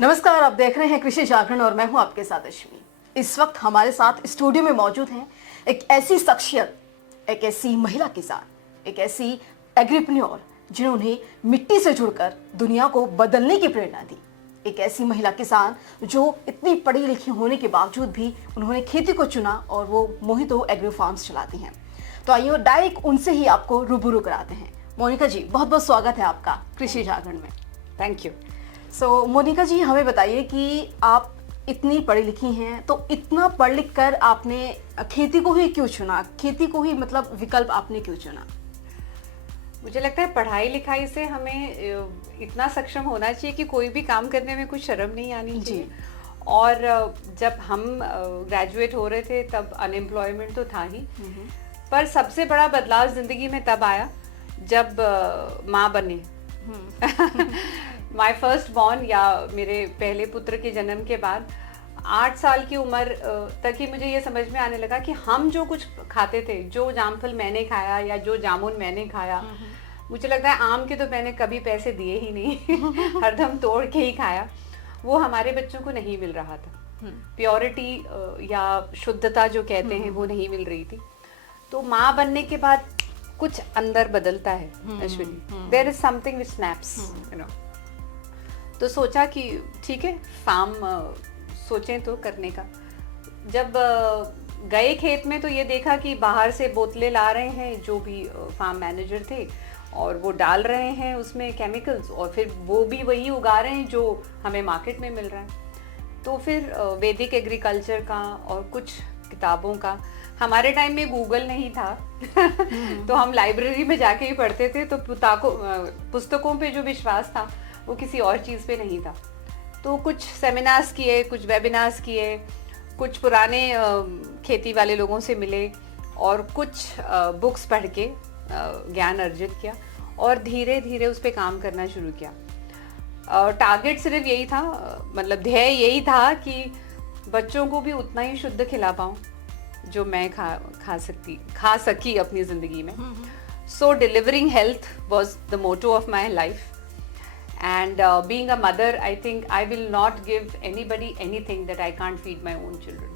नमस्कार, आप देख रहे हैं कृषि जागरण और मैं हूं आपके साथ अश्विनी। इस वक्त हमारे साथ स्टूडियो में मौजूद हैं एक ऐसी शख्सियत, एक ऐसी महिला किसान, एक ऐसी एग्रीप्रेन्योर जिन्होंने मिट्टी से जुड़कर दुनिया को बदलने की प्रेरणा दी। एक ऐसी महिला किसान जो इतनी पढ़ी लिखी होने के बावजूद भी उन्होंने खेती को चुना और वो मोहितो एग्रो फार्म्स चलाती हैं। तो आइए डायरेक्ट उनसे ही आपको रूबरू कराते हैं। मोनिका जी, बहुत बहुत स्वागत है आपका कृषि जागरण में। Thank you. So Monika ji, हमें बताइए कि आप इतनी पढ़ी लिखी हैं, तो इतना पढ़ लिख कर आपने खेती को ही क्यों चुना? खेती को ही मतलब विकल्प आपने क्यों चुना? मुझे लगता है पढ़ाई लिखाई से हमें इतना सक्षम होना चाहिए कि कोई भी काम करने में कुछ शर्म नहीं आनी चाहिए। और जब हम ग्रेजुएट हो रहे थे तब अनएम्प्लॉयमेंट तो था ही, पर सबसे बड़ा बदलाव जिंदगी में तब आया जब माँ बने। माय फर्स्ट बॉर्न या मेरे पहले पुत्र के जन्म के बाद 8 साल की उम्र तक ही मुझे ये समझ में आने लगा कि हम जो कुछ खाते थे, जो जामफल मैंने खाया या जो जामुन मैंने खाया, मुझे लगता है आम के तो मैंने कभी पैसे दिए ही नहीं हरदम तोड़ के ही खाया, वो हमारे बच्चों को नहीं मिल रहा था। प्योरिटी या शुद्धता जो कहते हैं वो नहीं मिल रही थी। तो माँ बनने के बाद कुछ अंदर बदलता है Ashwini, there is something which snaps, you know. तो सोचा कि ठीक है, फार्म सोचें तो करने का। जब गए खेत में तो ये देखा कि बाहर से बोतलें ला रहे हैं जो भी फार्म मैनेजर थे, और वो डाल रहे हैं उसमें केमिकल्स, और फिर वो भी वही उगा रहे हैं जो हमें मार्केट में मिल रहा है। तो फिर वैदिक एग्रीकल्चर का और कुछ किताबों का, हमारे टाइम में गूगल नहीं था तो हम लाइब्रेरी में जाके ही पढ़ते थे, तो पुस्तकों पे जो विश्वास था वो किसी और चीज़ पे नहीं था। तो कुछ सेमिनार्स किए, कुछ वेबिनार्स किए, कुछ पुराने खेती वाले लोगों से मिले और कुछ बुक्स पढ़ के ज्ञान अर्जित किया, और धीरे धीरे उस पर काम करना शुरू किया। और टारगेट सिर्फ यही था, मतलब ध्येय यही था कि बच्चों को भी उतना ही शुद्ध खिला पाऊँ जो मैं खा सकी अपनी ज़िंदगी में। So delivering health was the motto of my life, and being a mother, I think I will not give anybody anything that I can't feed my own children.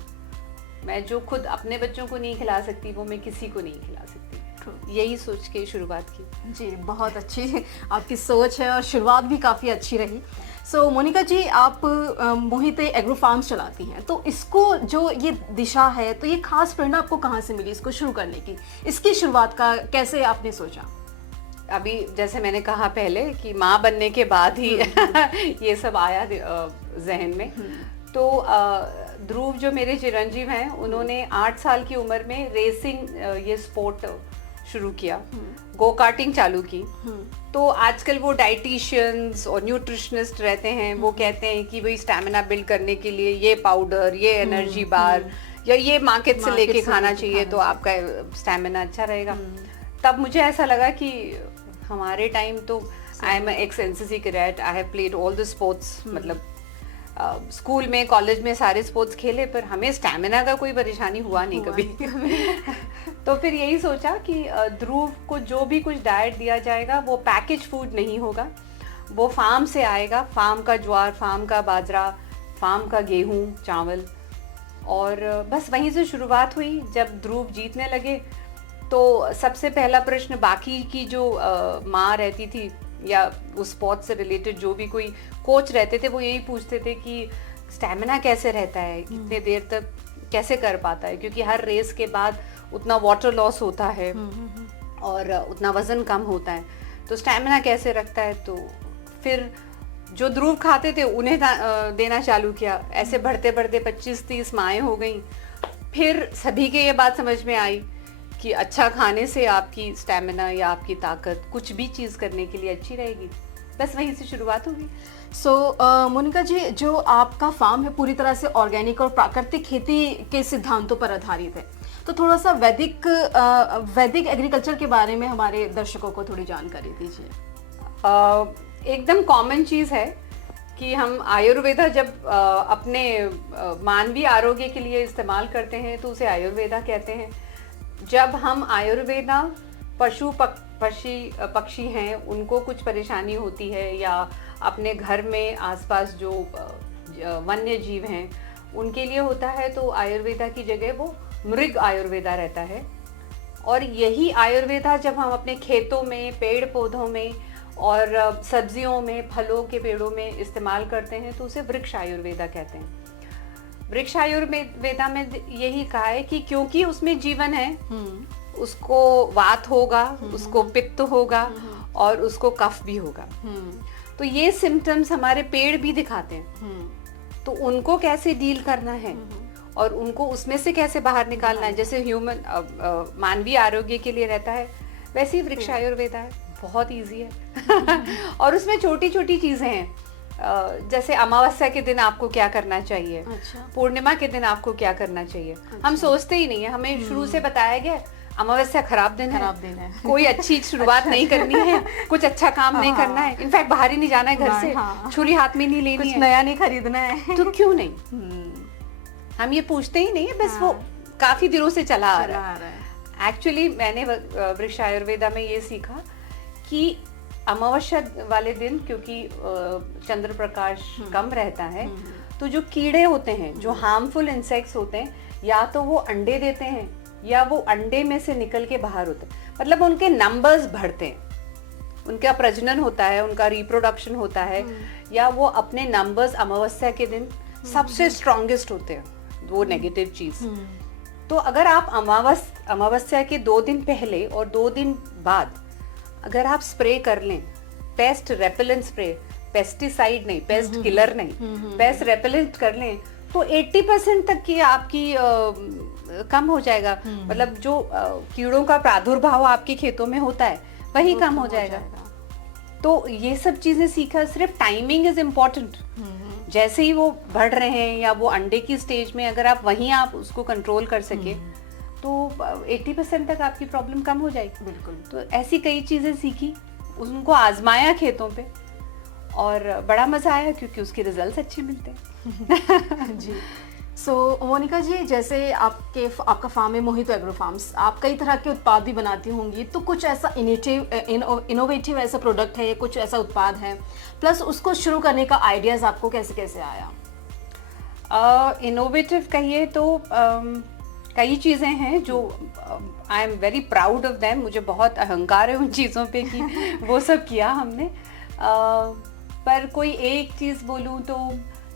मैं जो खुद अपने बच्चों को नहीं खिला सकती वो मैं किसी को नहीं खिला सकती। यही सोच के शुरुआत की। जी, बहुत अच्छी आपकी सोच है और शुरुआत भी काफ़ी अच्छी रही। सो मोनिका जी, आप मोहितो एग्रो फार्म्स चलाती हैं, तो इसको जो ये दिशा है, तो ये खास प्रेरणा आपको कहाँ से मिली इसको शुरू करने की? इसकी शुरुआत का कैसे आपने सोचा? अभी जैसे मैंने कहा पहले कि माँ बनने के बाद ही ये सब आया जहन में। तो ध्रुव जो मेरे चिरंजीव हैं, उन्होंने 8 साल की उम्र में रेसिंग ये स्पोर्ट शुरू किया, गो कार्टिंग चालू की। तो आजकल वो डाइटिशियंस और न्यूट्रिशनिस्ट रहते हैं, वो कहते हैं कि वही स्टैमिना बिल्ड करने के लिए ये पाउडर, ये एनर्जी बार या ये मार्केट से लेके खाना चाहिए तो आपका स्टैमिना अच्छा रहेगा। तब मुझे ऐसा लगा कि हमारे टाइम तो I am ex NCC cadet, I have played all the sports, मतलब स्कूल में कॉलेज में सारे स्पोर्ट्स खेले, पर हमें स्टैमिना का कोई परेशानी हुआ नहीं कभी तो फिर यही सोचा कि ध्रुव को जो भी कुछ डाइट दिया जाएगा वो पैकेज फूड नहीं होगा, वो फार्म से आएगा, फार्म का ज्वार, फार्म का बाजरा, फार्म का गेहूँ, चावल। और बस वहीं से शुरुआत हुई। जब ध्रुव जीतने लगे तो सबसे पहला प्रश्न बाकी की जो माँ रहती थी या उस स्पोर्ट से रिलेटेड जो भी कोई कोच रहते थे, वो यही पूछते थे कि स्टैमिना कैसे रहता है, इतने देर तक कैसे कर पाता है, क्योंकि हर रेस के बाद उतना वाटर लॉस होता है और उतना वजन कम होता है, तो स्टैमिना कैसे रखता है। तो फिर जो ध्रुव खाते थे उन्हें देना चालू किया। ऐसे बढ़ते बढ़ते 25-30 माएँ हो गई। फिर सभी के ये बात समझ में आई कि अच्छा खाने से आपकी स्टैमिना या आपकी ताकत कुछ भी चीज़ करने के लिए अच्छी रहेगी। बस वहीं से शुरुआत होगी। सो मोनिका जी, जो आपका फार्म है पूरी तरह से ऑर्गेनिक और प्राकृतिक खेती के सिद्धांतों पर आधारित है, तो थोड़ा सा वैदिक एग्रीकल्चर के बारे में हमारे दर्शकों को थोड़ी जानकारी दीजिए। एकदम कॉमन चीज़ है कि हम आयुर्वेदा जब अपने मानवीय आरोग्य के लिए इस्तेमाल करते हैं तो उसे आयुर्वेदा कहते हैं। जब हम आयुर्वेदा पशु पक्षी हैं, उनको कुछ परेशानी होती है या अपने घर में आसपास जो वन्य जीव हैं उनके लिए होता है, तो आयुर्वेदा की जगह वो मृग आयुर्वेदा रहता है। और यही आयुर्वेदा जब हम अपने खेतों में, पेड़ पौधों में और सब्जियों में, फलों के पेड़ों में इस्तेमाल करते हैं तो उसे वृक्ष आयुर्वेदा कहते हैं। वृक्ष आयुर्वेदा में यही कहा है कि क्योंकि उसमें जीवन है, उसको वात होगा, उसको पित्त होगा और उसको कफ भी होगा। तो ये सिम्टम्स हमारे पेड़ भी दिखाते हैं, तो उनको कैसे डील करना है और उनको उसमें से कैसे बाहर निकालना है, जैसे ह्यूमन मानवीय आरोग्य के लिए रहता है वैसे ही वृक्ष आयुर्वेदा है, बहुत इजी है। और उसमें छोटी छोटी चीजें हैं, जैसे अमावस्या के दिन आपको क्या करना चाहिए, अच्छा। पूर्णिमा के दिन आपको क्या करना चाहिए। अच्छा। हम सोचते ही नहीं है, हमें शुरू से बताया गया अमावस्या खराब दिन है, कोई अच्छी शुरुआत नहीं करनी है, कुछ अच्छा काम नहीं करना है, इनफैक्ट बाहर ही नहीं जाना है घर से, छुरी हाथ में नहीं लेनी कुछ है, नया नहीं खरीदना है, तो क्यों नहीं। हम ये पूछते ही नहीं है, बस वो काफी दिनों से चला आ रहा है। एक्चुअली मैंने वृक्ष आयुर्वेदा में ये सीखा कि अमावस्या वाले दिन क्योंकि चंद्र प्रकाश कम रहता है, तो जो कीड़े होते हैं, जो हार्मफुल इंसेक्ट्स होते हैं, या तो वो अंडे देते हैं या वो अंडे में से निकल के बाहर होते हैं, मतलब उनके नंबर्स बढ़ते हैं, उनका प्रजनन होता है, उनका रिप्रोडक्शन होता है, या वो अपने नंबर्स अमावस्या के दिन सबसे स्ट्रॉन्गेस्ट होते हैं, वो नेगेटिव चीज। तो अगर आप अमावस्या के 2 दिन पहले और 2 दिन बाद अगर आप स्प्रे कर लें, पेस्ट रेपेलेंट स्प्रे, पेस्टिसाइड नहीं, पेस्ट किलर नहीं, पेस्ट रेपेलेंट कर लें, तो 80% तक की आपकी कम हो जाएगा। मतलब जो कीड़ों का प्रादुर्भाव आपके खेतों में होता है वही कम हो जाएगा। तो ये सब चीजें सीखा। सिर्फ टाइमिंग इज इम्पोर्टेंट, जैसे ही वो बढ़ रहे हैं या वो अंडे की स्टेज में, अगर आप वहीं आप उसको कंट्रोल कर सके तो 80% तक आपकी प्रॉब्लम कम हो जाएगी। बिल्कुल। तो ऐसी कई चीजें सीखी, उनको आजमाया खेतों पे और बड़ा मजा आया क्योंकि उसके रिजल्ट्स अच्छे मिलते हैं। जी। सो मोनिका जी, जैसे आपका फार्म है मोहितो एग्रो फार्म्स, आप कई तरह के उत्पाद भी बनाती होंगी, तो कुछ ऐसा इनोवेटिव ऐसा प्रोडक्ट है, कुछ ऐसा उत्पाद है, प्लस उसको शुरू करने का आइडियाज आपको कैसे कैसे आया? इनोवेटिव कहिए तो कई चीज़ें हैं जो I am very proud of them, मुझे बहुत अहंकार है उन चीज़ों पे कि वो सब किया हमने। पर कोई एक चीज़ बोलूँ तो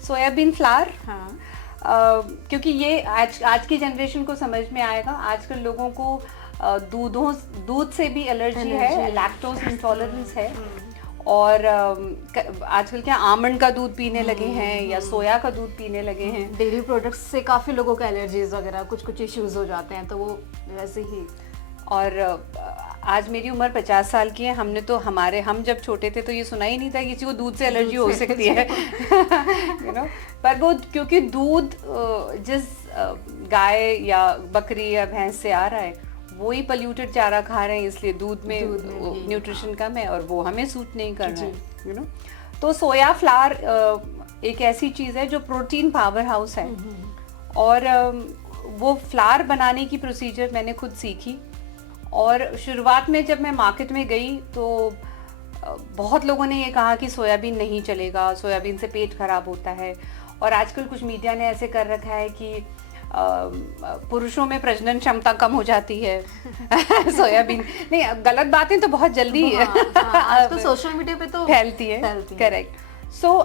सोयाबीन फ्लावर। हाँ। क्योंकि ये आज की जनरेशन को समझ में आएगा। आजकल लोगों को दूध से भी एलर्जी है, लैक्टोज इंटॉलरेंस है, और आजकल क्या आमंड का दूध पीने लगे हैं या सोया का दूध पीने लगे हैं। डेयरी प्रोडक्ट्स से काफ़ी लोगों को एलर्जीज वगैरह कुछ इश्यूज हो जाते हैं, तो वो वैसे ही। और आज मेरी उम्र 50 साल की है। हम जब छोटे थे तो ये सुना ही नहीं था किसी को दूध से एलर्जी हो सकती है। पर वो क्योंकि दूध जिस गाय या बकरी या भैंस से आ रहा है वो ही पोल्यूटेड चारा खा रहे हैं, इसलिए दूध में न्यूट्रिशन कम है और वो हमें सूट नहीं कर रहा है। तो सोया फ्लावर एक ऐसी चीज़ है जो प्रोटीन पावर हाउस है, और वो फ्लावर बनाने की प्रोसीजर मैंने खुद सीखी। और शुरुआत में जब मैं मार्केट में गई तो बहुत लोगों ने ये कहा कि सोयाबीन नहीं चलेगा, सोयाबीन से पेट खराब होता है। और आजकल कुछ मीडिया ने ऐसे कर रखा है कि पुरुषों में प्रजनन क्षमता कम हो जाती है। सोयाबीन नहीं, गलत बातें तो बहुत जल्दी आजकल सोशल मीडिया पे तो फैलती है। Correct. So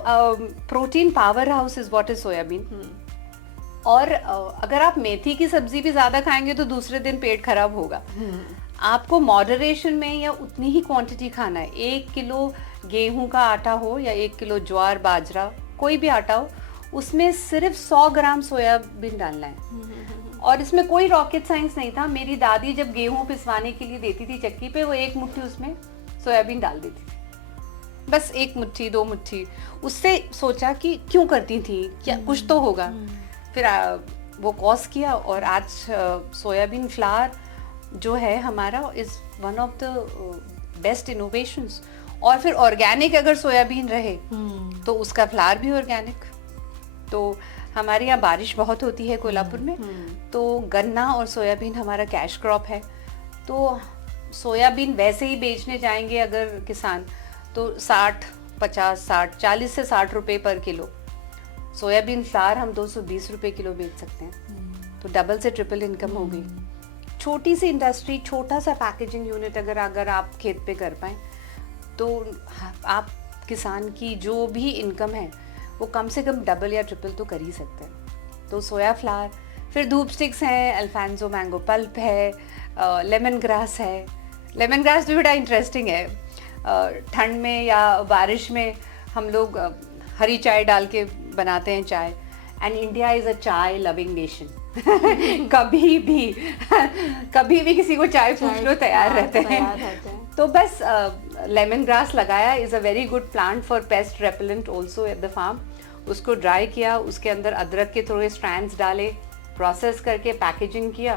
protein power house is what is soybean. और अगर आप मेथी की सब्जी भी ज्यादा खाएंगे तो दूसरे दिन पेट खराब होगा। आपको मॉडरेशन में या उतनी ही क्वांटिटी खाना है। 1 किलो गेहूं का आटा हो या 1 किलो ज्वार बाजरा कोई भी आटा हो, उसमें सिर्फ 100 ग्राम सोयाबीन डालना है। और इसमें कोई रॉकेट साइंस नहीं था। मेरी दादी जब गेहूं पिसवाने के लिए देती थी चक्की पे, वो 1 मुट्ठी उसमें सोयाबीन डाल देती थी, बस 1 मुट्ठी 2 मुट्ठी। उससे सोचा कि क्यों करती थी, क्या कुछ तो होगा। फिर वो कॉज किया और आज सोयाबीन फ्लावर जो है हमारा is one of the best innovations. और फिर ऑर्गेनिक अगर सोयाबीन रहे तो उसका फ्लावर भी ऑर्गेनिक। तो हमारे यहाँ बारिश बहुत होती है कोल्हापुर में, तो गन्ना और सोयाबीन हमारा कैश क्रॉप है। तो सोयाबीन वैसे ही बेचने जाएंगे अगर किसान, तो 60 50, 60, 40 से 60 रुपए पर किलो। सोयाबीन फ्लावर हम 220 रुपए किलो बेच सकते हैं, तो डबल से ट्रिपल इनकम हो गई। छोटी सी इंडस्ट्री, छोटा सा पैकेजिंग यूनिट अगर आप खेत पे कर पाए तो आप किसान की जो भी इनकम है वो कम से कम डबल या ट्रिपल तो कर ही सकते हैं। तो सोया फ्लावर, फिर धूप स्टिक्स हैं, अल्फांसो मैंगो पल्प है, लेमन ग्रास है। लेमन ग्रास भी बड़ा इंटरेस्टिंग है। ठंड में या बारिश में हम लोग हरी चाय डाल के बनाते हैं चाय। एंड इंडिया इज़ अ चाय लविंग नेशन। कभी भी किसी को चाय पूछ लो तैयार रहते हैं। तो बस लेमन ग्रास लगाया, is a very good plant for pest repellent also at the farm. उसको ड्राई किया, उसके अंदर अदरक के थोड़े स्ट्रैंड्स डाले, प्रोसेस करके पैकेजिंग किया,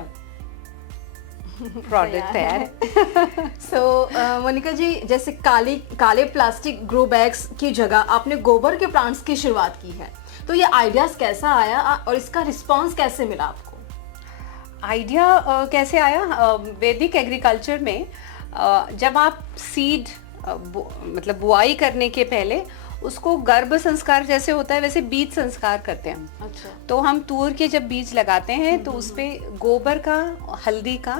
प्रोडक्ट तैयार है। सो मोनिका जी, जैसे काले प्लास्टिक ग्रो बैग्स की जगह आपने गोबर के प्लांट्स की शुरुआत की है, तो ये आइडियाज कैसा आया और इसका रिस्पांस कैसे मिला आपको? आइडिया कैसे आया? वैदिक एग्रीकल्चर में जब आप सीड मतलब बुआई करने के पहले उसको गर्भ संस्कार जैसे होता है वैसे बीज संस्कार करते हैं। अच्छा। तो हम तूर के जब बीज लगाते हैं तो उसपे गोबर का, हल्दी का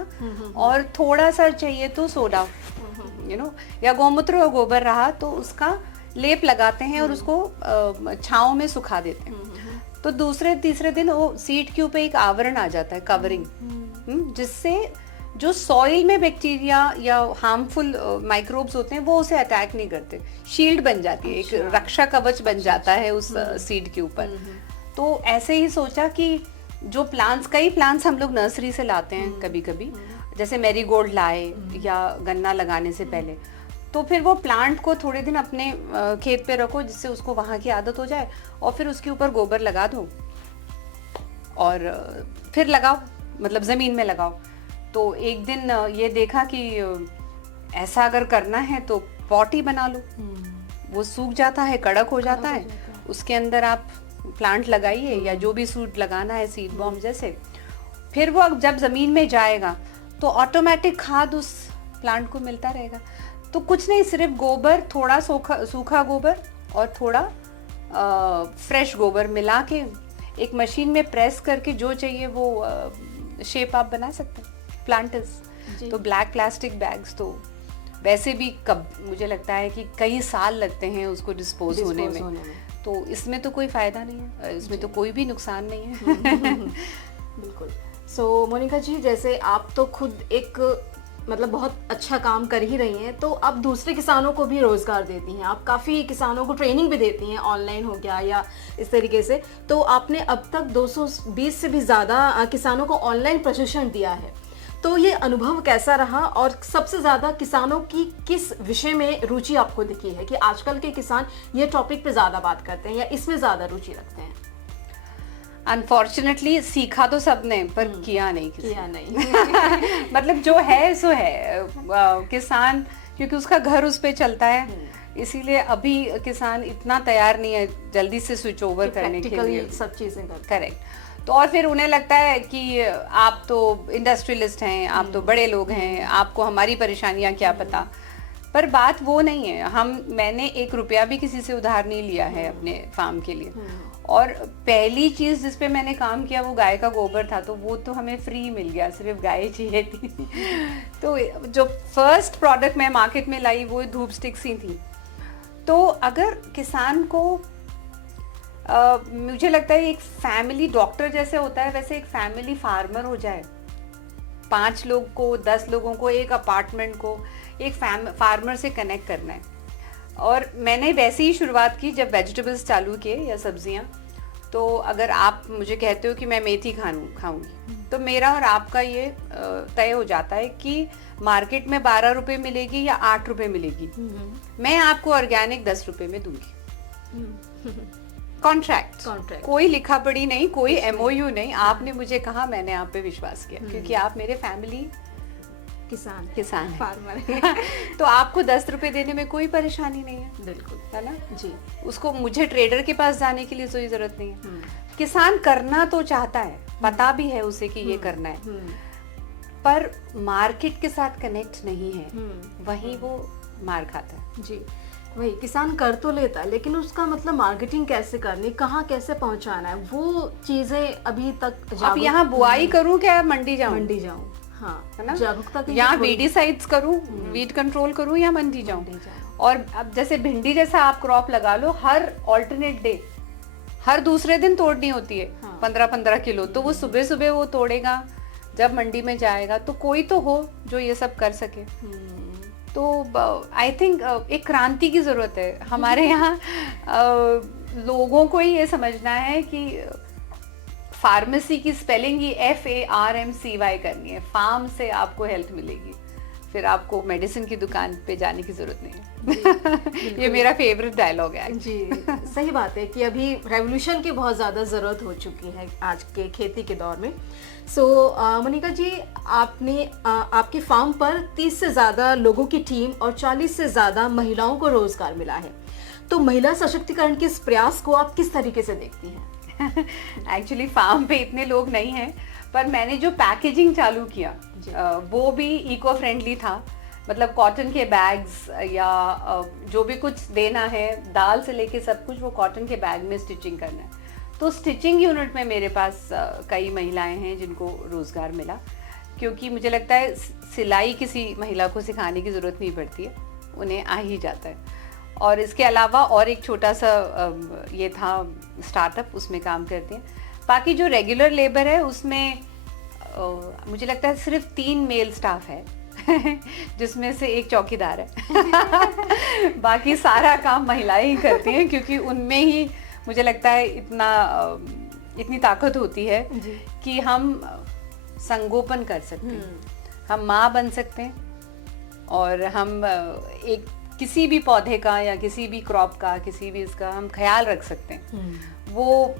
और थोड़ा सा चाहिए तो सोडा, या गौमूत्र और गोबर रहा तो उसका लेप लगाते हैं और उसको छांव में सुखा देते हैं। तो दूसरे तीसरे दिन वो सीड के ऊपर एक आवरण आ जाता है, कवरिंग, जिससे जो सॉइल में बैक्टीरिया या हार्मफुल माइक्रोब्स होते हैं वो उसे अटैक नहीं करते, शील्ड बन जाती है, एक रक्षा कवच बन जाता है उस सीड के ऊपर। तो ऐसे ही सोचा कि जो कई प्लांट्स हम लोग नर्सरी से लाते हैं कभी कभी, जैसे मैरीगोल्ड लाए या गन्ना लगाने से पहले, तो फिर वो प्लांट को थोड़े दिन अपने खेत पे रखो जिससे उसको वहाँ की आदत हो जाए, और फिर उसके ऊपर गोबर लगा दो और फिर लगाओ, मतलब ज़मीन में लगाओ। तो एक दिन ये देखा कि ऐसा अगर करना है तो पॉट ही बना लो, वो सूख जाता है, कड़क हो जाता है, उसके अंदर आप प्लांट लगाइए या जो भी सूट लगाना है, सीड बॉम्ब जैसे। फिर वो जब ज़मीन में जाएगा तो ऑटोमेटिक खाद उस प्लांट को मिलता रहेगा। तो कुछ नहीं, सिर्फ गोबर, थोड़ा सूखा गोबर और थोड़ा फ्रेश गोबर मिला के एक मशीन में प्रेस करके जो चाहिए वो शेप आप बना सकते हैं, प्लांटर्स। तो ब्लैक प्लास्टिक बैग्स तो वैसे भी मुझे लगता है कि कई साल लगते हैं उसको डिस्पोज होने में, तो इसमें तो कोई फायदा नहीं है, इसमें तो कोई भी नुकसान नहीं है। बिल्कुल। सो मोनिका जी, जैसे आप तो खुद एक मतलब बहुत अच्छा काम कर ही रही हैं, तो आप दूसरे किसानों को भी रोजगार देती हैं, आप काफ़ी किसानों को ट्रेनिंग भी देती हैं, ऑनलाइन हो गया या इस तरीके से। तो आपने अब तक 220 से भी ज़्यादा किसानों को ऑनलाइन प्रशिक्षण दिया है, तो ये अनुभव कैसा रहा और सबसे ज़्यादा किसानों की किस विषय में रुचि आपको दिखी है कि आजकल के किसान ये टॉपिक पे ज़्यादा बात करते हैं या इसमें ज़्यादा रुचि रखते हैं? अनफॉर्चुनेटली सीखा तो सबने, पर किया नहीं। मतलब जो है सो है, किसान क्योंकि उसका घर उस पे चलता है, इसीलिए अभी किसान इतना तैयार नहीं है जल्दी से स्विच ओवर करने के लिए सब चीज़ें करते। करेक्ट। तो और फिर उन्हें लगता है कि आप तो इंडस्ट्रियलिस्ट हैं, आप तो बड़े लोग हैं, आपको हमारी परेशानियां क्या पता। पर बात वो नहीं है। मैंने 1 रुपया भी किसी से उधार नहीं लिया है अपने फार्म के लिए। और पहली चीज जिस पे मैंने काम किया वो गाय का गोबर था, तो वो तो हमें फ्री मिल गया, सिर्फ गाय चाहिए थी। तो जो फर्स्ट प्रोडक्ट मैं मार्केट में लाई वो धूप स्टिक्स ही थी। तो अगर किसान को मुझे लगता है एक फैमिली डॉक्टर जैसे होता है, वैसे एक फैमिली फार्मर हो जाए, 5 लोग को, 10 लोगों को, एक अपार्टमेंट को एक फार्मर से कनेक्ट करना है। और मैंने वैसे ही शुरुआत की जब वेजिटेबल्स चालू किए या सब्जियां। तो अगर आप मुझे कहते हो कि मैं मेथी खाऊंगी, तो मेरा और आपका ये तय हो जाता है कि मार्केट में 12 रुपए मिलेगी या 8 रुपए मिलेगी, मैं आपको ऑर्गेनिक 10 रुपए में दूंगी। कॉन्ट्रैक्ट, कोई लिखा पढ़ी नहीं, कोई MOU नहीं, आपने मुझे कहा, मैंने आप पे विश्वास किया, क्योंकि आप मेरे फैमिली किसान फार्मर तो आपको 10 रुपए देने में कोई परेशानी नहीं है। बिल्कुल, है ना जी। उसको मुझे ट्रेडर के पास जाने के लिए कोई जरूरत नहीं है। किसान करना तो चाहता है, पता भी है उसे कि ये करना है, पर मार्केट के साथ कनेक्ट नहीं है, वहीं वो मार खाता है। जी। वही किसान कर तो लेता है, लेकिन उसका मतलब मार्केटिंग कैसे करनी, कहाँ कैसे पहुंचाना है, वो चीजें अभी तक अब यहाँ बुआई करूँ क्या मंडी जाऊँ? मंडी जाऊँ, हाँ है ना, जागरूकता की यहाँ वीडिसाइड्स करूँ, वीड कंट्रोल करूँ या मंडी जाऊँ? और अब जैसे भिंडी जैसा आप क्रॉप लगा लो, हर ऑल्टरनेट डे, हर दूसरे दिन तोड़नी होती है 15-15 किलो, तो वो सुबह सुबह वो तोड़ेगा, जब मंडी में जाएगा तो कोई तो हो जो ये सब कर सके। तो आई थिंक एक क्रांति की जरूरत है हमारे यहाँ। लोगों को ही ये समझना है कि फार्मेसी की स्पेलिंग ही FARMCY करनी है, फार्म से आपको हेल्थ मिलेगी, फिर आपको मेडिसिन की दुकान पे जाने की जरूरत नहीं है। ये मेरा फेवरेट डायलॉग है जी। सही बात है कि अभी रेवोल्यूशन की बहुत ज़्यादा ज़रूरत हो चुकी है आज के खेती के दौर में। सो मोनिका जी, आपने आपकी फार्म पर 30 से ज़्यादा लोगों की टीम और 40 से ज़्यादा महिलाओं को रोजगार मिला है, तो महिला सशक्तिकरण के इस प्रयास को आप किस तरीके से देखती हैं? एक्चुअली फार्म पे इतने लोग नहीं हैं, पर मैंने जो पैकेजिंग चालू किया वो भी इको फ्रेंडली था। मतलब कॉटन के बैग्स या जो भी कुछ देना है, दाल से लेके सब कुछ वो कॉटन के बैग में स्टिचिंग करना है। तो स्टिचिंग यूनिट में मेरे पास कई महिलाएं हैं जिनको रोज़गार मिला, क्योंकि मुझे लगता है सिलाई किसी महिला को सिखाने की ज़रूरत नहीं पड़ती है, उन्हें आ ही जाता है। और इसके अलावा और एक छोटा सा ये था स्टार्टअप, उसमें काम करते हैं। बाकी जो रेगुलर लेबर है उसमें मुझे लगता है सिर्फ 3 मेल स्टाफ है जिसमें से एक चौकीदार है। बाकी सारा काम महिलाएं ही करती हैं, क्योंकि उनमें ही मुझे लगता है इतनी ताकत होती है कि हम संगोपन कर सकते हैं, हम माँ बन सकते हैं, और हम एक किसी भी पौधे का या किसी भी क्रॉप का, किसी भी इसका हम ख्याल रख सकते हैं। वो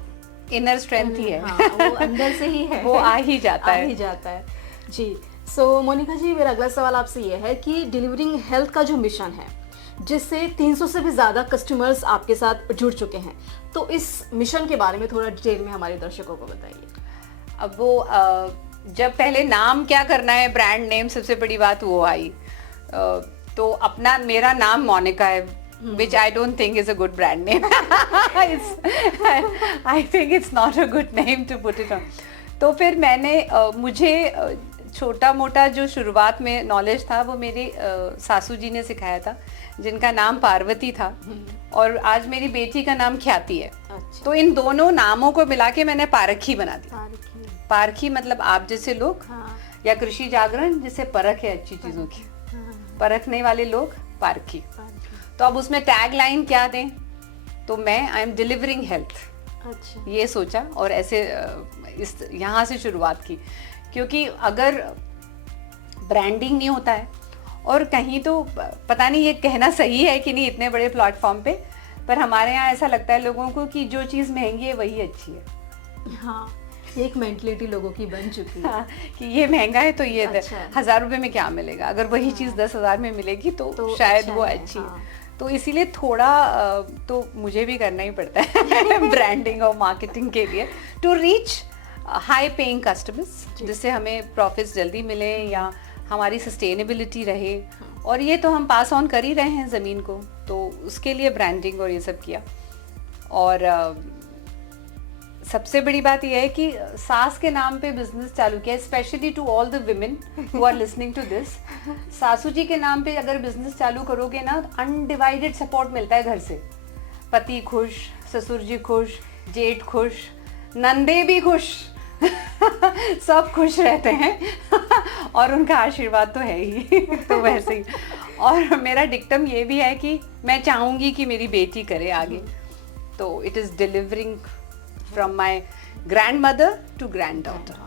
इनर स्ट्रेंथ ही है। हाँ, वो अंदर से ही है। वो आ ही जाता है। जी। सो मोनिका जी, मेरा अगला सवाल आपसे ये है कि डिलीवरिंग हेल्थ का जो मिशन है, जिससे 300 से भी ज़्यादा कस्टमर्स आपके साथ जुड़ चुके हैं, तो इस मिशन के बारे में थोड़ा डिटेल में हमारे दर्शकों को बताइए। अब वो जब पहले नाम क्या करना है, ब्रांड नेम, सबसे बड़ी बात वो आई। तो मेरा नाम मोनिका है, which I don't think is a good brand name. I think it's not a good name to put it on. तो फिर मैंने मुझे छोटा मोटा जो शुरुआत में नॉलेज था वो मेरे सासू जी ने सिखाया था, जिनका नाम पार्वती था, और आज मेरी बेटी का नाम ख्याति है। अच्छा। तो इन दोनों नामों को मिला के मैंने पारखी बना दी। पारखी मतलब आप जैसे लोग, हाँ। या कृषि जागरण जिसे परख है अच्छी चीजों की, परखने वाले लोग पारखी। तो अब उसमें टैग लाइन क्या दें, तो मैं आई एम डिलीवरिंग हेल्थ। अच्छा। ये सोचा और ऐसे यहाँ से शुरुआत की, क्योंकि अगर ब्रांडिंग नहीं होता है, और कहीं तो पता नहीं ये कहना सही है कि नहीं इतने बड़े प्लेटफॉर्म पे, पर हमारे यहाँ ऐसा लगता है लोगों को कि जो चीज़ महंगी है वही अच्छी है। हाँ, एक मेंटलिटी लोगों की बन चुकी है। हाँ, कि ये महंगा है तो ये अच्छा। 1000 रुपए में क्या मिलेगा, अगर वही चीज़ 10,000 में मिलेगी तो शायद अच्छा वो अच्छी है। तो इसीलिए थोड़ा तो मुझे भी करना ही पड़ता है ब्रांडिंग और मार्केटिंग के लिए, to reach high paying customers, जिससे हमें प्रॉफिट्स जल्दी मिले या हमारी सस्टेनेबिलिटी रहे। और ये तो हम पास ऑन कर ही रहे हैं ज़मीन को, तो उसके लिए ब्रांडिंग और ये सब किया। और सबसे बड़ी बात यह है कि सास के नाम पे बिजनेस चालू किया, specially to all the women who are listening to this. सासू जी के नाम पे अगर बिजनेस चालू करोगे ना, अनडिवाइडेड सपोर्ट मिलता है घर से। पति खुश, ससुर जी खुश, जेठ खुश, नंदे भी खुश सब खुश रहते हैं और उनका आशीर्वाद तो है ही। तो वैसे ही, और मेरा डिक्टम ये भी है कि मैं चाहूँगी कि मेरी बेटी करे आगे, तो it is delivering from my grandmother to granddaughter.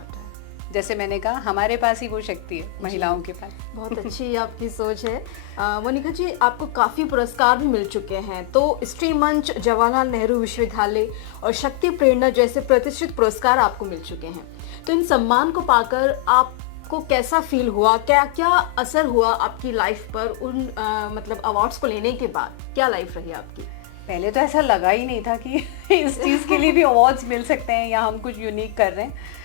जैसे मैंने कहा, हमारे पास ही वो शक्ति है, महिलाओं के पास। बहुत अच्छी आपकी सोच है। मोनिका जी, आपको काफ़ी पुरस्कार भी मिल चुके हैं, तो स्त्री मंच, जवाहरलाल नेहरू विश्वविद्यालय और शक्ति प्रेरणा जैसे प्रतिष्ठित पुरस्कार आपको मिल चुके हैं। तो इन सम्मान को पाकर आपको कैसा फील हुआ, क्या क्या असर हुआ आपकी लाइफ पर उन मतलब अवार्ड्स को लेने के बाद? क्या लाइफ रही आपकी? पहले तो ऐसा लगा ही नहीं था कि इस चीज़ के लिए भी अवार्ड्स मिल सकते हैं या हम कुछ यूनिक कर रहे हैं।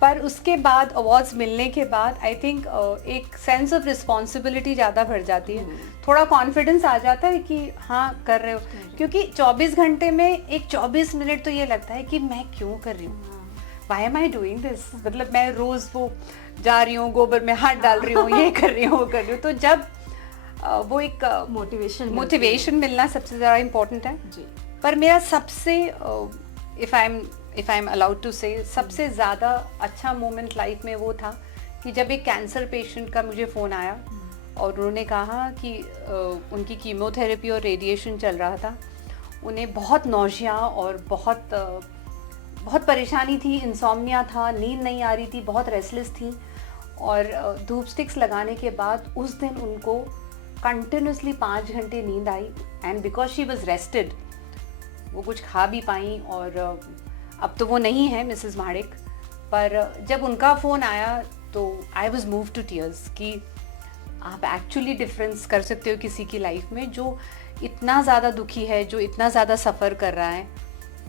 पर उसके बाद अवार्ड्स मिलने के बाद आई थिंक एक सेंस ऑफ रिस्पॉन्सिबिलिटी ज़्यादा बढ़ जाती है, थोड़ा कॉन्फिडेंस आ जाता है कि हाँ कर रहे हो, क्योंकि 24 घंटे में एक 24 मिनट तो ये लगता है कि मैं क्यों कर रही हूँ, why am I doing this, मतलब मैं रोज़ वो जा रही हूँ, गोबर में हाथ डाल रही हूँ, ये कर रही हूँ वो कर रही हूँ। तो जब वो एक मोटिवेशन मिलना सबसे ज़्यादा इम्पोर्टेंट है जी। पर मेरा सबसे if I am allowed to say सबसे ज़्यादा अच्छा मोमेंट लाइफ में वो था कि जब एक कैंसर पेशेंट का मुझे फ़ोन आया और उन्होंने कहा कि उनकी कीमोथेरेपी और रेडिएशन चल रहा था, उन्हें बहुत नौशिया और बहुत परेशानी थी, इंसोम्निया था, नींद नहीं आ रही थी, बहुत रेस्टलेस थी, और धूप स्टिक्स लगाने के बाद उस दिन उनको कंटिन्यूसली 5 घंटे नींद आई, and because she was rested वो कुछ खा भी पाई। और अब तो वो नहीं है मिसेस माड़िक, पर जब उनका फ़ोन आया तो I was move to tears कि आप एक्चुअली डिफरेंस कर सकते हो किसी की लाइफ में जो इतना ज़्यादा दुखी है, जो इतना ज़्यादा सफ़र कर रहा है,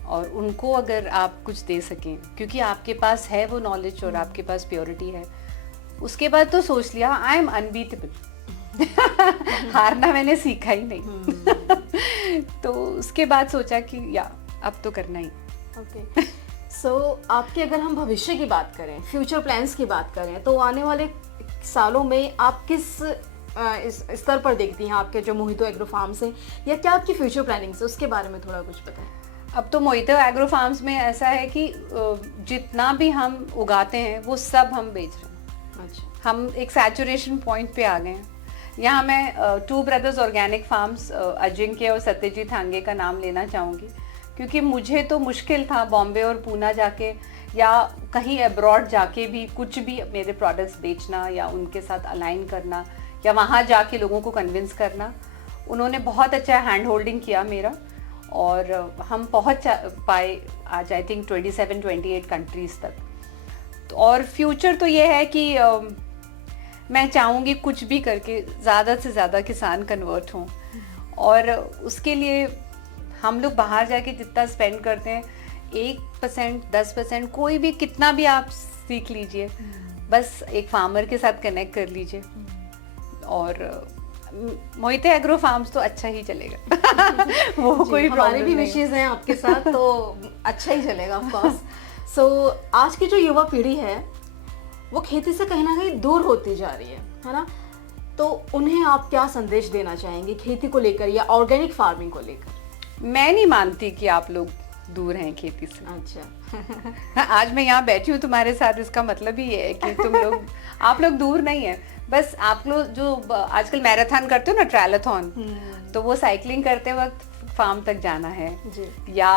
और उनको अगर आप कुछ दे सकें, क्योंकि आपके पास है वो नॉलेज और आपके पास प्योरिटी है। उसके बाद तो सोच लिया आई एम अनबीटेबल हारना मैंने सीखा ही नहीं तो उसके बाद सोचा कि या अब तो करना ही। ओके सो आपके अगर हम भविष्य की बात करें, फ्यूचर प्लान्स की बात करें, तो आने वाले सालों में आप किस इस स्तर पर देखती हैं आपके जो मोहितो एग्रो फार्म्स हैं, या क्या आपकी फ्यूचर प्लानिंग है उसके बारे में थोड़ा कुछ बताएं। अब तो मोहितो एग्रो फार्म्स में ऐसा है कि जितना भी हम उगाते हैं वो सब हम बेच रहे हैं। अच्छा। हम एक सैचुरेशन पॉइंट पे आ गए हैं। यहाँ मैं two brothers organic farms Ajinkya और सत्यजीत हांगे का नाम लेना चाहूँगी, क्योंकि मुझे तो मुश्किल था बॉम्बे और पूना जाके या कहीं अब्रॉड जाके भी कुछ भी मेरे प्रोडक्ट्स बेचना या उनके साथ अलाइन करना या वहाँ जाके लोगों को कन्विंस करना। उन्होंने बहुत अच्छा हैंड होल्डिंग किया मेरा, और हम पहुँच पाए आज आई थिंक 27-28 कंट्रीज़ तक। तो और फ्यूचर तो ये है कि मैं चाहूँगी कुछ भी करके ज़्यादा से ज़्यादा किसान कन्वर्ट हों, और उसके लिए हम लोग बाहर जाके जितना स्पेंड करते हैं 1%, 10%, कोई भी कितना भी आप सीख लीजिए, बस एक फार्मर के साथ कनेक्ट कर लीजिए, और मोहितो एग्रो फार्म्स तो अच्छा ही चलेगा वो कोई हमारे भी विशेष हैं आपके साथ तो अच्छा ही चलेगा ऑफ कोर्स। सो आज की जो युवा पीढ़ी है वो खेती से कहीं ना कहीं दूर होती जा रही है ना, तो उन्हें आप क्या संदेश देना चाहेंगे खेती को लेकर या ऑर्गेनिक फार्मिंग को लेकर? मैं नहीं मानती कि आप लोग दूर हैं खेती से। अच्छा आज मैं यहाँ बैठी हूँ तुम्हारे साथ, इसका मतलब ही ये है कि तुम लोग आप लोग दूर नहीं है। बस आप लोग जो आजकल मैराथन करते हो ना, ट्रायलथॉन, तो वो साइकिलिंग करते वक्त फार्म तक जाना है या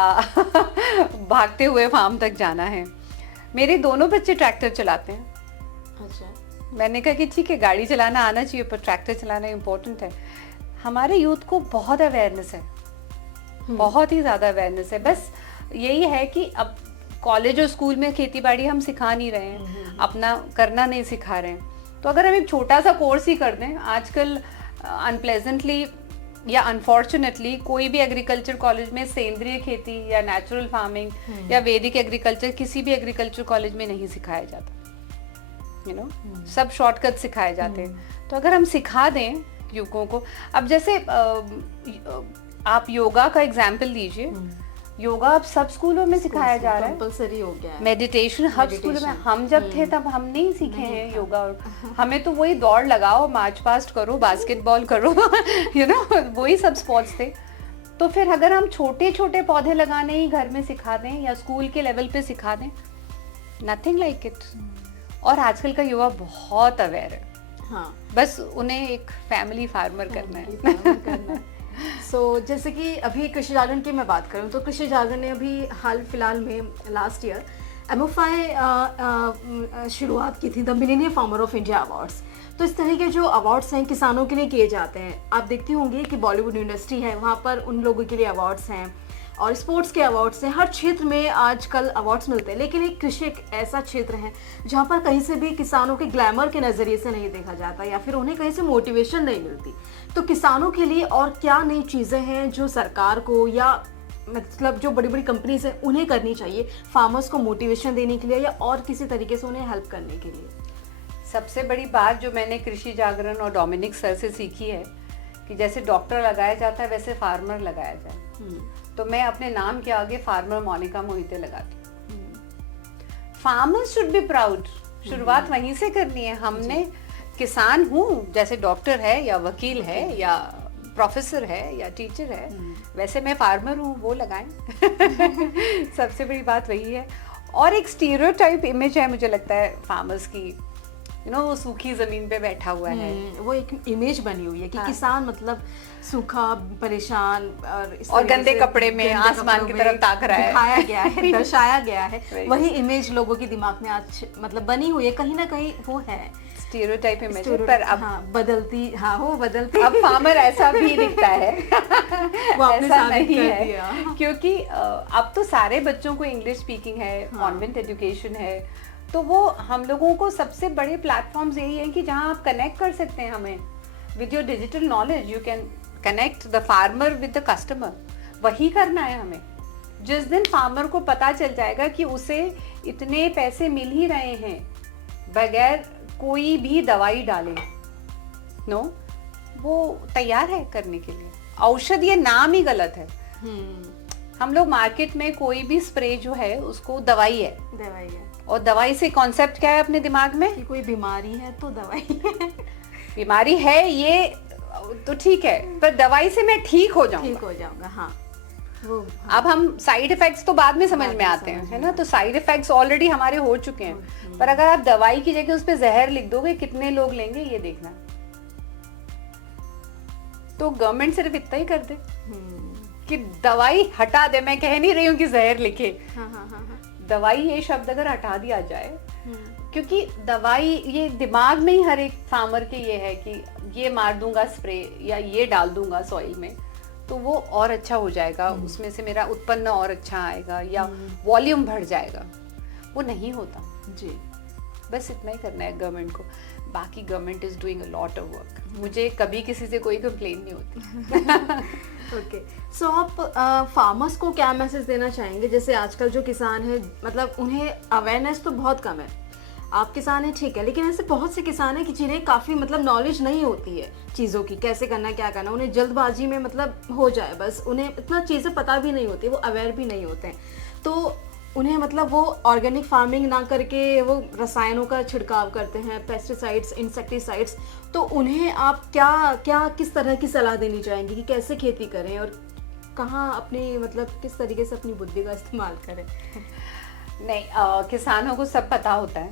भागते हुए फार्म तक जाना है। मेरे दोनों बच्चे ट्रैक्टर चलाते हैं। अच्छा। मैंने कहा कि ठीक है, गाड़ी चलाना आना चाहिए पर ट्रैक्टर चलाना इम्पोर्टेंट है। हमारे यूथ को बहुत अवेयरनेस है, बहुत ही ज़्यादा अवेयरनेस है। बस यही है कि अब कॉलेज और स्कूल में खेती बाड़ी हम सिखा नहीं रहे हैं, अपना करना नहीं सिखा रहे हैं। तो अगर हम एक छोटा सा कोर्स ही कर दें, आजकल अनप्लेजेंटली या अनफॉर्चुनेटली कोई भी एग्रीकल्चर कॉलेज में सेंद्रिय खेती या नेचुरल फार्मिंग या वैदिक एग्रीकल्चर किसी भी एग्रीकल्चर कॉलेज में नहीं सिखाया जाता, यू नो, सब शॉर्टकट सिखाए जाते हैं। तो अगर हम सिखा दें युवकों को, अब जैसे आप योगा का एग्जाम्पल लीजिए, योगा अब सब स्कूलों में सिखाया जा रहा है, कंपल्सरी हो गया है। मेडिटेशन हर स्कूल में। हम जब थे तब हम नहीं सीखे हैं योगा, और हमें तो वही दौड़ लगाओ, मार्च पास्ट करो, बास्केटबॉल करो यू नो, वही सब स्पोर्ट्स थे। तो फिर अगर हम छोटे छोटे पौधे लगाने ही घर में सिखा दें या स्कूल के लेवल पे सिखा दें, नथिंग लाइक इट। और आजकल का युवा बहुत अवेयर है। हाँ, बस उन्हें एक फैमिली फार्मर करना है। सो जैसे कि अभी कृषि जागरण की मैं बात करूं तो कृषि जागरण ने अभी हाल फिलहाल में लास्ट ईयर MFI शुरुआत की थी, the millennium farmer of India awards. तो इस तरह के जो अवार्ड्स हैं किसानों के लिए किए जाते हैं। आप देखती होंगी कि बॉलीवुड इंडस्ट्री है, वहाँ पर उन लोगों के लिए अवार्ड्स हैं, और स्पोर्ट्स के अवार्ड्स हैं। हर क्षेत्र में आजकल अवार्ड्स मिलते हैं, लेकिन एक कृषि एक ऐसा क्षेत्र है जहाँ पर कहीं से भी किसानों के ग्लैमर के नज़रिए से नहीं देखा जाता, या फिर उन्हें कहीं से मोटिवेशन नहीं मिलती। तो किसानों के लिए और क्या नई चीज़ें हैं जो सरकार को या मतलब जो बड़ी बड़ी कंपनीज हैं उन्हें करनी चाहिए फार्मर्स को मोटिवेशन देने के लिए या और किसी तरीके से उन्हें हेल्प करने के लिए? सबसे बड़ी बात जो मैंने कृषि जागरण और डोमिनिक सर से सीखी है कि जैसे डॉक्टर लगाया जाता है वैसे फार्मर लगाया जाए। तो मैं अपने नाम के आगे फार्मर मोनिका मोहिते लगाती हूँ। Farmers should be proud. शुरुआत वहीं से करनी है। हमने किसान हूँ, जैसे डॉक्टर है या वकील है या प्रोफेसर है या टीचर है, वैसे मैं फार्मर हूँ, वो लगाएं। सबसे बड़ी बात वही है। और एक स्टीरियोटाइप इमेज है मुझे लगता है फार्मर्स की, वो सूखी जमीन पे बैठा हुआ है। वो एक इमेज बनी हुई है कि किसान मतलब सूखा, परेशान और गंदे कपड़े में आसमान की तरफ ताक रहा है, दिखाया गया है, दर्शाया गया है। वही इमेज लोगों के दिमाग में आज मतलब बनी हुई है, कहीं ना कहीं वो है स्टीरियोटाइप इमेज। पर अब वो बदलती अब फार्मर ऐसा भी दिखता है। वो आपने ऐसा साबित नहीं कर है दिया। क्योंकि अब तो सारे बच्चों को इंग्लिश स्पीकिंग है, कॉन्वेंट एजुकेशन है, तो वो हम लोगों को सबसे बड़े प्लेटफॉर्म्स यही हैं कि जहां आप कनेक्ट कर सकते हैं हमें with your digital knowledge. You can connect the farmer with the customer. वही करना है हमें। जिस दिन फार्मर को पता चल जाएगा कि उसे इतने पैसे मिल ही रहे हैं बगैर कोई भी दवाई डाले, वो तैयार है करने के लिए। औषध ये नाम ही गलत है। हम लोग मार्केट में कोई भी स्प्रे जो है उसको दवाई है, और दवाई से कॉन्सेप्ट क्या है अपने दिमाग में कि कोई बीमारी है तो दवाई है। बीमारी है ये तो ठीक है, पर दवाई से मैं ठीक हो जाऊंगा। हाँ। अब हम साइड इफेक्ट्स तो बाद में समझ में आते हैं, है ना। तो साइड इफेक्ट्स ऑलरेडी हमारे हो चुके हैं, पर अगर आप दवाई की जगह उस पे जहर लिख दोगे, कितने लोग लेंगे ये देखना। तो गवर्नमेंट सिर्फ इतना ही कर दे कि दवाई हटा दे। मैं कह नहीं रही हूँ कि जहर लिखे। दवाई ये शब्द अगर हटा दिया जाए, क्योंकि दवाई ये दिमाग में ही हर एक फार्मर के ये है कि ये मार दूंगा स्प्रे या ये डाल दूंगा सॉइल में तो वो और अच्छा हो जाएगा, उसमें से मेरा उत्पन्न और अच्छा आएगा या वॉल्यूम बढ़ जाएगा। वो नहीं होता जी। बस इतना ही करना है गवर्नमेंट को। बाकी government is doing a lot of work. मुझे कभी किसी से कोई कंप्लेन नहीं होती। ओके, सो आप फार्मर्स को क्या मैसेज देना चाहेंगे? जैसे आजकल जो किसान है मतलब उन्हें अवेयरनेस तो बहुत कम है। आप किसान हैं ठीक है, लेकिन ऐसे बहुत से किसान हैं कि जिन्हें काफ़ी मतलब नॉलेज नहीं होती है चीज़ों की, कैसे करना क्या करना। उन्हें जल्दबाजी में मतलब हो जाए बस, उन्हें इतना चीज़ें पता भी नहीं होती, वो अवेयर भी नहीं होते हैं। तो उन्हें मतलब वो ऑर्गेनिक फार्मिंग ना करके वो रसायनों का छिड़काव करते हैं, पेस्टिसाइड्स, इंसेक्टिसाइड्स। तो उन्हें आप क्या किस तरह की सलाह देनी चाहेंगी कि कैसे खेती करें और कहाँ अपनी मतलब किस तरीके से अपनी बुद्धि का इस्तेमाल करें? नहीं, किसानों को सब पता होता है,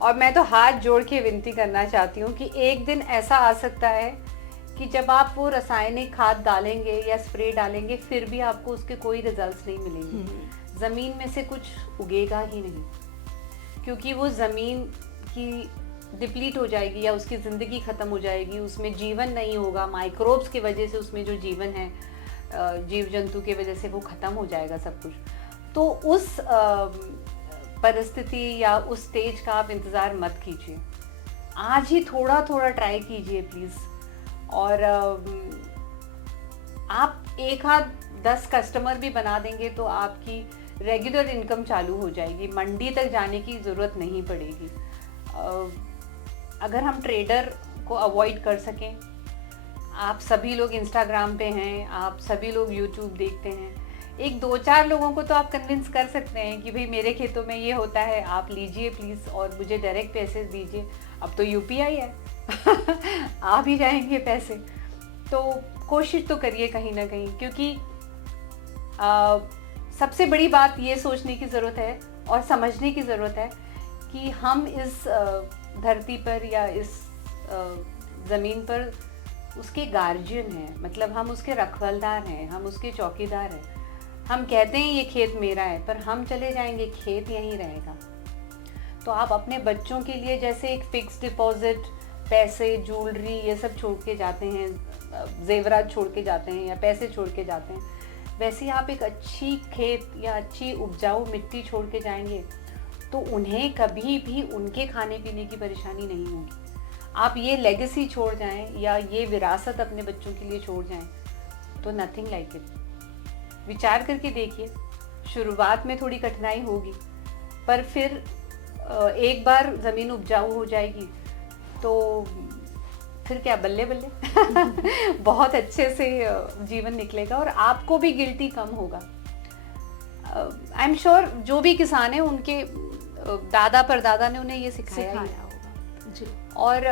और मैं तो हाथ जोड़ के विनती करना चाहती हूँ कि एक दिन ऐसा आ सकता है कि जब आप वो रासायनिक खाद डालेंगे या स्प्रे डालेंगे फिर भी आपको उसके कोई रिजल्ट्स नहीं मिलेंगे। ज़मीन में से कुछ उगेगा ही नहीं, क्योंकि वो ज़मीन की डिप्लीट हो जाएगी या उसकी ज़िंदगी ख़त्म हो जाएगी, उसमें जीवन नहीं होगा। माइक्रोब्स की वजह से उसमें जो जीवन है, जीव जंतु की वजह से वो ख़त्म हो जाएगा सब कुछ। तो उस परिस्थिति या उस स्टेज का आप इंतज़ार मत कीजिए। आज ही थोड़ा थोड़ा ट्राई कीजिए प्लीज़। और आप 1-10 कस्टमर भी बना देंगे तो आपकी रेगुलर इनकम चालू हो जाएगी। मंडी तक जाने की ज़रूरत नहीं पड़ेगी। अगर हम ट्रेडर को अवॉइड कर सकें, आप सभी लोग इंस्टाग्राम पे हैं, आप सभी लोग यूट्यूब देखते हैं, 1-2-4 लोगों को तो आप कन्विंस कर सकते हैं कि भाई मेरे खेतों में ये होता है, आप लीजिए प्लीज़ और मुझे डायरेक्ट पैसे दीजिए। अब तो यूपीआई है आ भी जाएंगे पैसे। तो कोशिश तो करिए कहीं ना कहीं, क्योंकि सबसे बड़ी बात ये सोचने की ज़रूरत है और समझने की ज़रूरत है कि हम इस धरती पर या इस ज़मीन पर उसके गार्जियन हैं, मतलब हम उसके रखवालदार हैं, हम उसके चौकीदार हैं। हम कहते हैं ये खेत मेरा है, पर हम चले जाएंगे, खेत यहीं रहेगा। तो आप अपने बच्चों के लिए जैसे एक फिक्स डिपॉजिट, पैसे, ज्वेलरी ये सब छोड़ के जाते हैं, जेवरात छोड़ के जाते हैं या पैसे छोड़ के जाते हैं, वैसे आप एक अच्छी खेत या अच्छी उपजाऊ मिट्टी छोड़ के जाएंगे तो उन्हें कभी भी उनके खाने पीने की परेशानी नहीं होगी। आप ये लेगेसी छोड़ जाएं या ये विरासत अपने बच्चों के लिए छोड़ जाएं तो नथिंग लाइक इट। विचार करके देखिए, शुरुआत में थोड़ी कठिनाई होगी, पर फिर एक बार ज़मीन उपजाऊ हो जाएगी तो फिर क्या, बल्ले बल्ले बहुत अच्छे से जीवन निकलेगा और आपको भी गिल्टी कम होगा। आई एम श्योर जो भी किसान हैं उनके दादा परदादा ने उन्हें ये सिखाया होगा जी। और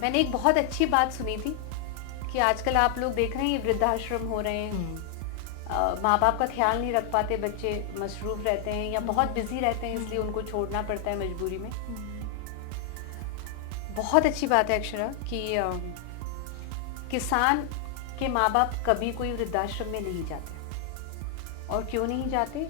मैंने एक बहुत अच्छी बात सुनी थी कि आजकल आप लोग देख रहे हैं ये वृद्धाश्रम हो रहे हैं, माँ बाप का ख्याल नहीं रख पाते, बच्चे मसरूफ रहते हैं या बहुत बिजी रहते हैं, इसलिए उनको छोड़ना पड़ता है मजबूरी में। बहुत अच्छी बात है अक्षरा कि किसान के माँ बाप कभी कोई वृद्धाश्रम में नहीं जाते। और क्यों नहीं जाते?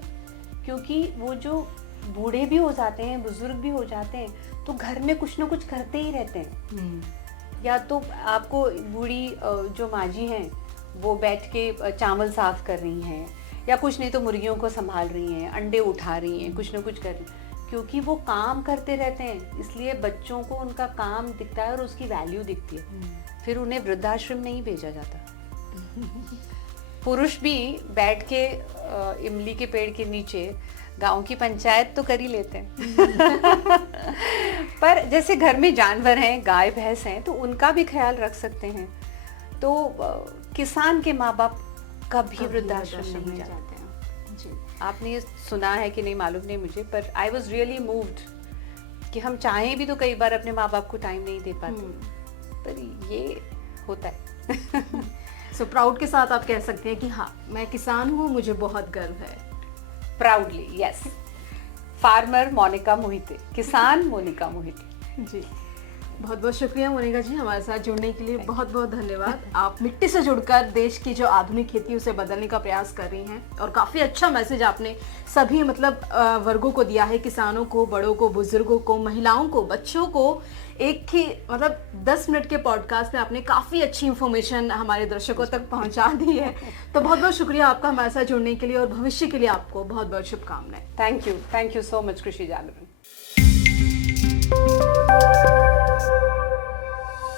क्योंकि वो जो बूढ़े भी हो जाते हैं, बुजुर्ग भी हो जाते हैं, तो घर में कुछ ना कुछ करते ही रहते हैं। या तो आपको बूढ़ी जो माँ जी हैं वो बैठ के चावल साफ कर रही हैं, या कुछ नहीं तो मुर्गियों को संभाल रही हैं, अंडे उठा रही हैं, कुछ ना कुछ कर रही हैं, क्योंकि वो काम करते रहते हैं, इसलिए बच्चों को उनका काम दिखता है और उसकी वैल्यू दिखती है। फिर उन्हें वृद्धाश्रम नहीं भेजा जाता। पुरुष भी बैठ के इमली के पेड़ के नीचे गांव की पंचायत तो कर ही लेते हैं पर जैसे घर में जानवर हैं, गाय भैंस हैं, तो उनका भी ख्याल रख सकते हैं। तो किसान के माँ बाप कभी वृद्धाश्रम नहीं जाते हैं जी। आपने ये सुना है कि नहीं मालूम नहीं मुझे, पर आई वॉज रियली मूव्ड कि हम चाहें भी तो कई बार अपने माँ बाप को टाइम नहीं दे पाते, पर ये होता है। सो प्राउड के साथ आप कह सकते हैं कि हाँ, मैं किसान हूँ, मुझे बहुत गर्व है। Proudly yes. Farmer Monika Mohite, किसान मोनिका मोहिते जी। बहुत बहुत शुक्रिया मोनिका जी, हमारे साथ जुड़ने के लिए बहुत बहुत धन्यवाद। आप मिट्टी से जुड़कर देश की जो आधुनिक खेती उसे बदलने का प्रयास कर रही हैं और काफ़ी अच्छा मैसेज आपने सभी मतलब वर्गों को दिया है, किसानों को, बड़ों को, बुजुर्गों को, महिलाओं को, बच्चों को। एक ही मतलब 10 मिनट के पॉडकास्ट में आपने काफ़ी अच्छी इन्फॉर्मेशन हमारे दर्शकों तक पहुंचा दी है। तो बहुत बहुत शुक्रिया आपका हमारे साथ जुड़ने के लिए और भविष्य के लिए आपको बहुत बहुत शुभकामनाएं। थैंक यू सो मच कृषि जागरण।